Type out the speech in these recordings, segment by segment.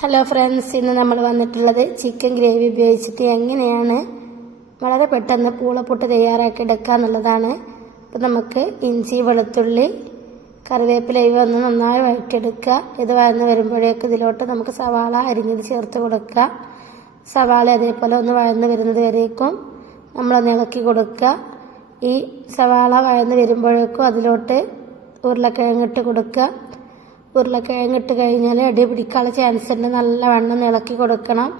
Hello friends, ഇന്ന് നമ്മൾ വന്നിട്ടുള്ളത് ചിക്കൻ ഗ്രേവി ഉപയോഗിച്ചിട്ട് എങ്ങനെയാണ് വളരെ പെട്ടെന്ന് പൂളപ്പുട്ട് തയ്യാറാക്കി എടുക്കുക എന്നുള്ളതാണ്. അപ്പോൾ നമുക്ക് ഇഞ്ചി, വെളുത്തുള്ളി, കറിവേപ്പില ഇവ ഒന്ന് നന്നായി വഴറ്റിയെടുക്കുക. ഇത് വഴന്ന് വരുമ്പോഴേക്ക് ഇതിലോട്ട് നമുക്ക് സവാള അരിഞ്ഞത് ചേർത്ത് കൊടുക്കുക. സവാള അതേപോലെ ഒന്ന് വഴന്ന് വരുന്നത് വരേക്കും നമ്മളൊന്ന് ഇളക്കി കൊടുക്കുക. ഈ സവാള വഴന്ന് വരുമ്പോഴേക്കും അതിലോട്ട് ഉരുളക്കിഴങ്ങിട്ട് കൊടുക്കുക. ഉരുളക്കിഴങ്ങിട്ട് കഴിഞ്ഞാൽ അടി പിടിക്കാനുള്ള ചാൻസ് ഉണ്ട്. നല്ല വെണ്ണം ഇളക്കി കൊടുക്കണം,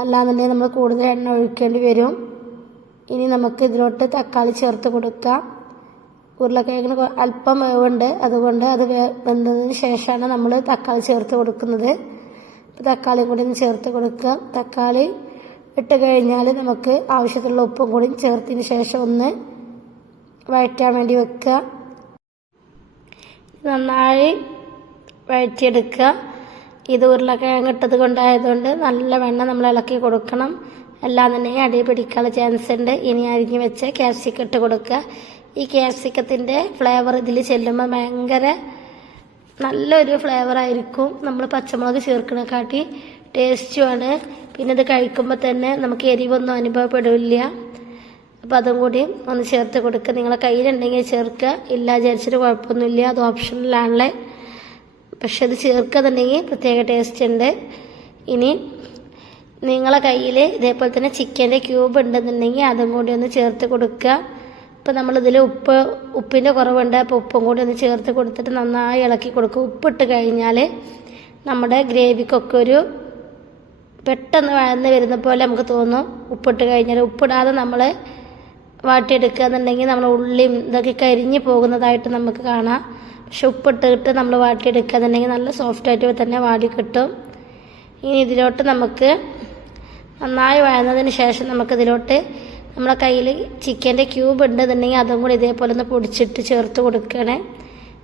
അല്ലാന്നുണ്ടെങ്കിൽ നമ്മൾ കൂടുതൽ എണ്ണ ഒഴിക്കേണ്ടി വരും. ഇനി നമുക്ക് ഇതിലോട്ട് തക്കാളി ചേർത്ത് കൊടുക്കാം. ഉരുളക്കിഴങ്ങിന് അല്പം വേവുണ്ട്, അതുകൊണ്ട് അത് വെന്തതിന് ശേഷമാണ് നമ്മൾ തക്കാളി ചേർത്ത് കൊടുക്കുന്നത്. അപ്പോൾ തക്കാളിയും കൂടി ഒന്ന് ചേർത്ത് കൊടുക്കുക. തക്കാളി ഇട്ട് കഴിഞ്ഞാൽ നമുക്ക് ആവശ്യത്തിലുള്ള ഉപ്പും കൂടി ചേർത്തതിന് ശേഷം ഒന്ന് വഴറ്റാൻ വേണ്ടി വെക്കുക. നന്നായി വഴറ്റിയെടുക്കുക. ഇത് ഉരുളക്കിഴങ്ങ് ഇട്ടത് കൊണ്ടായതുകൊണ്ട് നല്ല വെണ്ണ നമ്മൾ ഇളക്കി കൊടുക്കണം, അല്ലാന്നുണ്ടെങ്കിൽ അടി പിടിക്കാനുള്ള ചാൻസ് ഉണ്ട്. ഇനി അരിഞ്ഞ് വെച്ച് ക്യാപ്സിക്കം ഇട്ട് കൊടുക്കുക. ഈ ക്യാപ്സിക്കത്തിൻ്റെ ഫ്ലേവർ ഇതിൽ ചെല്ലുമ്പോൾ ഭയങ്കര നല്ലൊരു ഫ്ലേവറായിരിക്കും. നമ്മൾ പച്ചമുളക് ചേർക്കണക്കാട്ടി ടേസ്റ്റുമാണ്. പിന്നെ ഇത് കഴിക്കുമ്പോൾ തന്നെ നമുക്ക് എരിവൊന്നും അനുഭവപ്പെടില്ല. അപ്പോൾ അതും കൂടി ഒന്ന് ചേർത്ത് കൊടുക്കുക. നിങ്ങളെ കയ്യിലുണ്ടെങ്കിൽ ചേർക്കുക, ഇല്ല വിചാരിച്ചിട്ട് കുഴപ്പമൊന്നുമില്ല, അത് ഓപ്ഷനിലാണല്ലേ. പക്ഷെ അത് ചേർക്കുന്നുണ്ടെങ്കിൽ പ്രത്യേക ടേസ്റ്റ് ഉണ്ട്. ഇനി നിങ്ങളെ കയ്യിൽ ഇതേപോലെ തന്നെ ചിക്കൻ്റെ ക്യൂബ് ഉണ്ടെന്നുണ്ടെങ്കിൽ അതും കൂടി ഒന്ന് ചേർത്ത് കൊടുക്കുക. ഇപ്പോൾ നമ്മളിതിൽ ഉപ്പിൻ്റെ കുറവുണ്ട്, അപ്പോൾ ഉപ്പും കൂടി ഒന്ന് ചേർത്ത് കൊടുത്തിട്ട് നന്നായി ഇളക്കി കൊടുക്കുക. ഉപ്പിട്ട് കഴിഞ്ഞാൽ നമ്മുടെ ഗ്രേവിക്കൊക്കെ ഒരു പെട്ടെന്ന് വഴന്ന് വരുന്ന പോലെ നമുക്ക് തോന്നും. ഉപ്പിട്ട് കഴിഞ്ഞാൽ ഉപ്പിടാതെ നമ്മൾ വാട്ടിയെടുക്കുക എന്നുണ്ടെങ്കിൽ നമ്മൾ ഉള്ളിയും ഇതൊക്കെ കരിഞ്ഞ് പോകുന്നതായിട്ട് നമുക്ക് കാണാം. പക്ഷെ ഉപ്പിട്ടിട്ട് നമ്മൾ വാട്ടിയെടുക്കുക എന്നുണ്ടെങ്കിൽ നല്ല സോഫ്റ്റായിട്ട് തന്നെ വാടി കിട്ടും. ഇനി ഇതിലോട്ട് നമുക്ക് നന്നായി വഴന്നതിന് ശേഷം നമുക്കിതിലോട്ട് നമ്മളെ കയ്യിൽ ചിക്കൻ്റെ ക്യൂബ് ഉണ്ടെന്നുണ്ടെങ്കിൽ അതും കൂടി ഇതേപോലെ ഒന്ന് പൊടിച്ചിട്ട് ചേർത്ത് കൊടുക്കണേ.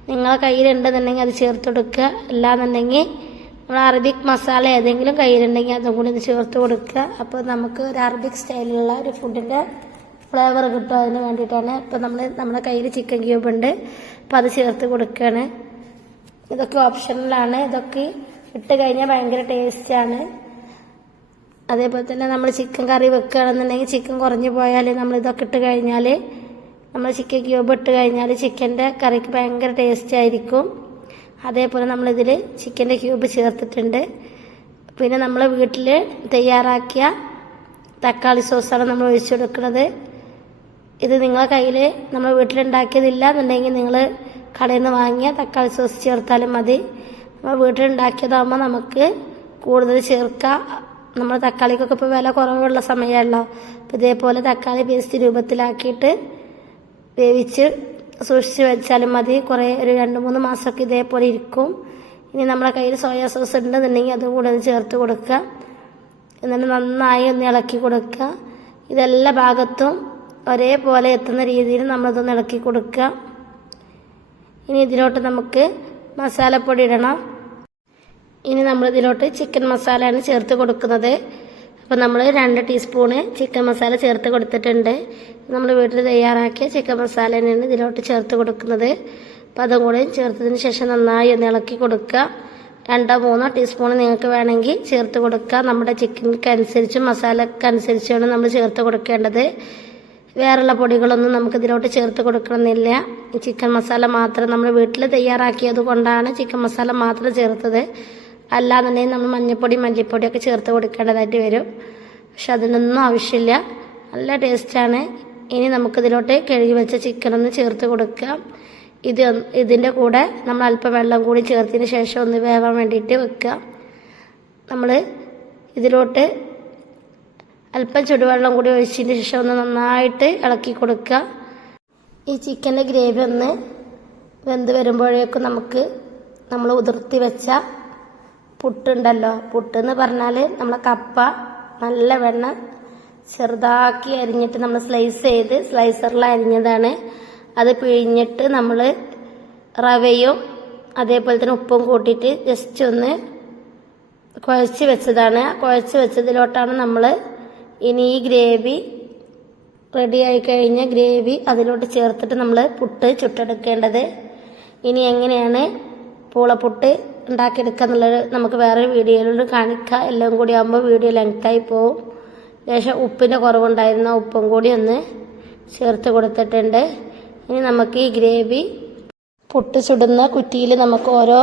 നിങ്ങളെ കയ്യിലുണ്ടെന്നുണ്ടെങ്കിൽ അത് ചേർത്ത് കൊടുക്കുക, അല്ലാന്നുണ്ടെങ്കിൽ നമ്മൾ അറബിക് മസാല ഏതെങ്കിലും കയ്യിലുണ്ടെങ്കിൽ അതും കൂടി ഒന്ന് ചേർത്ത് കൊടുക്കുക. അപ്പോൾ നമുക്ക് ഒരു അറബിക് സ്റ്റൈലിലുള്ള ഒരു ഫുഡിൻ്റെ ഫ്ലേവർ കിട്ടും. അതിന് വേണ്ടിയിട്ടാണ്. ഇപ്പോൾ നമ്മുടെ കയ്യിൽ ചിക്കൻ ക്യൂബ് ഉണ്ട്, അപ്പോൾ അത് ചേർത്ത് കൊടുക്കുകയാണ്. ഇതൊക്കെ ഓപ്ഷനിലാണ്. ഇതൊക്കെ ഇട്ട് കഴിഞ്ഞാൽ ഭയങ്കര ടേസ്റ്റാണ്. അതേപോലെ തന്നെ നമ്മൾ ചിക്കൻ കറി വെക്കുകയാണെന്നുണ്ടെങ്കിൽ ചിക്കൻ കുറഞ്ഞു പോയാൽ നമ്മൾ ഇതൊക്കെ ഇട്ട് കഴിഞ്ഞാൽ, നമ്മൾ ചിക്കൻ ക്യൂബ് ഇട്ട് കഴിഞ്ഞാൽ ചിക്കൻ്റെ കറിക്ക് ഭയങ്കര ടേസ്റ്റ് ആയിരിക്കും. അതേപോലെ നമ്മളിതിൽ ചിക്കൻ്റെ ക്യൂബ് ചേർത്തിട്ടുണ്ട്. പിന്നെ നമ്മൾ വീട്ടിൽ തയ്യാറാക്കിയ തക്കാളി സോസാണ് നമ്മൾ ഒഴിച്ചു കൊടുക്കുന്നത്. ഇത് നിങ്ങളെ കയ്യിൽ നമ്മൾ വീട്ടിലുണ്ടാക്കിയതില്ല എന്നുണ്ടെങ്കിൽ നിങ്ങൾ കടയിൽ നിന്ന് വാങ്ങിയ തക്കാളി സോസ് ചേർത്താലും മതി. നമ്മൾ വീട്ടിലുണ്ടാക്കിയതാകുമ്പോൾ നമുക്ക് കൂടുതൽ ചേർക്കാം. നമ്മൾ തക്കാളിക്കൊക്കെ ഇപ്പോൾ വില കുറവുള്ള സമയമല്ലോ. അപ്പോൾ ഇതേപോലെ തക്കാളി പേസ്റ്റ് രൂപത്തിലാക്കിയിട്ട് വേവിച്ച് സൂക്ഷിച്ച് വെച്ചാലും മതി. കുറേ ഒരു 2-3 മാസമൊക്കെ ഇതേപോലെ ഇരിക്കും. ഇനി നമ്മളെ കയ്യിൽ സോയാ സോസ് ഉണ്ടെന്നുണ്ടെങ്കിൽ അതും കൂടെ ഒന്ന് ചേർത്ത് കൊടുക്കുക. എന്നിട്ട് നന്നായി ഒന്ന് ഇളക്കി കൊടുക്കുക. ഇതെല്ലാ ഭാഗത്തും ഒരേപോലെ എത്തുന്ന രീതിയിൽ നമ്മളതൊന്ന് ഇളക്കി കൊടുക്കുക. ഇനി ഇതിലോട്ട് നമുക്ക് മസാലപ്പൊടി ഇടണം. ഇനി നമ്മളിതിലോട്ട് ചിക്കൻ മസാലയാണ് ചേർത്ത് കൊടുക്കുന്നത്. അപ്പോൾ നമ്മൾ 2 ടീസ്പൂണ് ചിക്കൻ മസാല ചേർത്ത് കൊടുത്തിട്ടുണ്ട്. നമ്മൾ വീട്ടിൽ തയ്യാറാക്കിയ ചിക്കൻ മസാല തന്നെയാണ് ഇതിലോട്ട് ചേർത്ത് കൊടുക്കുന്നത്. അപ്പോൾ അതും കൂടി ചേർത്തതിന് ശേഷം നന്നായി ഒന്ന് ഇളക്കി കൊടുക്കുക. 2-3 ടീസ്പൂൺ നിങ്ങൾക്ക് വേണമെങ്കിൽ ചേർത്ത് കൊടുക്കുക. നമ്മുടെ ചിക്കനനുസരിച്ചും മസാലക്കനുസരിച്ചുമാണ് നമ്മൾ ചേർത്ത് കൊടുക്കേണ്ടത്. വേറെയുള്ള പൊടികളൊന്നും നമുക്ക് ഇതിലോട്ട് ചേർത്ത് കൊടുക്കണമെന്നില്ല. ചിക്കൻ മസാല മാത്രം നമ്മൾ വീട്ടിൽ തയ്യാറാക്കിയത് കൊണ്ടാണ് ചിക്കൻ മസാല മാത്രം ചേർത്തത്. അല്ലാന്നുണ്ടെങ്കിൽ നമ്മൾ മഞ്ഞൾപ്പൊടി, മല്ലിപ്പൊടിയൊക്കെ ചേർത്ത് കൊടുക്കേണ്ടതായിട്ട് വരും. പക്ഷെ അതിനൊന്നും ആവശ്യമില്ല, നല്ല ടേസ്റ്റാണ്. ഇനി നമുക്കിതിലോട്ട് കഴുകി വെച്ച ചിക്കനൊന്ന് ചേർത്ത് കൊടുക്കുക. ഇതിൻ്റെ കൂടെ നമ്മൾ അല്പം വെള്ളം കൂടി ചേർത്തതിന് ശേഷം ഒന്ന് വേവാൻ വേണ്ടിയിട്ട് വെക്കുക. നമ്മൾ ഇതിലോട്ട് അല്പം ചുടുവെള്ളം കൂടി ഒഴിച്ചതിന് ശേഷം ഒന്ന് നന്നായിട്ട് ഇളക്കി കൊടുക്കുക. ഈ ചിക്കൻ്റെ ഗ്രേവി ഒന്ന് വെന്ത് വരുമ്പോഴേക്കും നമ്മൾ ഉതിർത്തി വെച്ച പുട്ടുണ്ടല്ലോ, പുട്ടെന്ന് പറഞ്ഞാൽ നമ്മളെ കപ്പ നല്ല വെണ്ണ ചെറുതാക്കി അരിഞ്ഞിട്ട് നമ്മൾ സ്ലൈസ് ചെയ്ത് സ്ലൈസറിൽ അരിഞ്ഞതാണ്. അത് പിഴിഞ്ഞിട്ട് നമ്മൾ റവയും അതേപോലെ തന്നെ ഉപ്പും കൂട്ടിയിട്ട് ജസ്റ്റ് ഒന്ന് കുഴച്ച് വെച്ചതാണ്. കുഴച്ച് വെച്ചതിലോട്ടാണ് നമ്മൾ ഇനി ഈ ഗ്രേവി റെഡിയായി കഴിഞ്ഞ ഗ്രേവി അതിലോട്ട് ചേർത്തിട്ട് നമ്മൾ പുട്ട് ചുട്ടെടുക്കേണ്ടത്. ഇനി എങ്ങനെയാണ് പൂളപ്പുട്ട് ഉണ്ടാക്കിയെടുക്കുക എന്നുള്ളത് നമുക്ക് വേറൊരു വീഡിയോയിലൂടെ കാണിക്കാം. എല്ലാം കൂടി ആകുമ്പോൾ വീഡിയോ ലെങ്തായി പോവും. ലേശം ഉപ്പിൻ്റെ കുറവുണ്ടായിരുന്ന ഉപ്പും കൂടി ഒന്ന് ചേർത്ത് കൊടുത്തിട്ടുണ്ട്. ഇനി നമുക്ക് ഈ ഗ്രേവി പുട്ട് ചുടുന്ന കുറ്റിയിൽ നമുക്ക് ഓരോ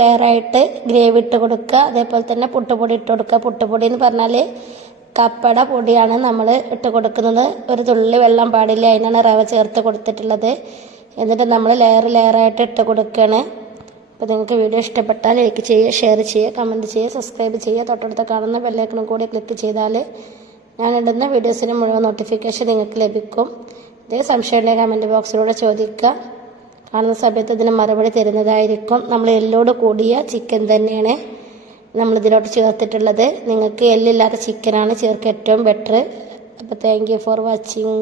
ലെയറായിട്ട് ഗ്രേവി ഇട്ട് കൊടുക്കുക. അതേപോലെ തന്നെ പുട്ടുപൊടി ഇട്ട് കൊടുക്കുക. പുട്ടുപൊടി എന്ന് പറഞ്ഞാൽ കപ്പട പൊടിയാണ് നമ്മൾ ഇട്ട് കൊടുക്കുന്നത്. ഒരു തുള്ളി വെള്ളം പാടില്ല, അതിനാണ് റവ ചേർത്ത് കൊടുത്തിട്ടുള്ളത്. എന്നിട്ട് നമ്മൾ ലെയറായിട്ട് ഇട്ട് കൊടുക്കുകയാണ്. അപ്പോൾ നിങ്ങൾക്ക് വീഡിയോ ഇഷ്ടപ്പെട്ടാൽ ലൈക്ക് ചെയ്യുക, ഷെയർ ചെയ്യുക, കമൻറ്റ് ചെയ്യുക, സബ്സ്ക്രൈബ് ചെയ്യുക. തൊട്ടടുത്ത് കാണുന്ന ബെല്ലൈക്കണും കൂടി ക്ലിക്ക് ചെയ്താൽ ഞാനിടുന്ന വീഡിയോസിന് മുഴുവൻ നോട്ടിഫിക്കേഷൻ നിങ്ങൾക്ക് ലഭിക്കും. ഇതേ സംശയമുണ്ടെങ്കിൽ കമൻറ്റ് ബോക്സിലൂടെ ചോദിക്കുക. കാണുന്ന സമയത്ത് ഇതിന് മറുപടി തരുന്നതായിരിക്കും. നമ്മൾ എല്ലോട് കൂടിയ ചിക്കൻ തന്നെയാണ് നമ്മളിതിലോട്ട് ചേർത്തിട്ടുള്ളത്. നിങ്ങൾക്ക് എല്ലില്ലാത്ത ചിക്കനാണ് ചേർക്കുക ഏറ്റവും ബെറ്റർ. അപ്പോൾ താങ്ക് യു ഫോർ വാച്ചിങ്.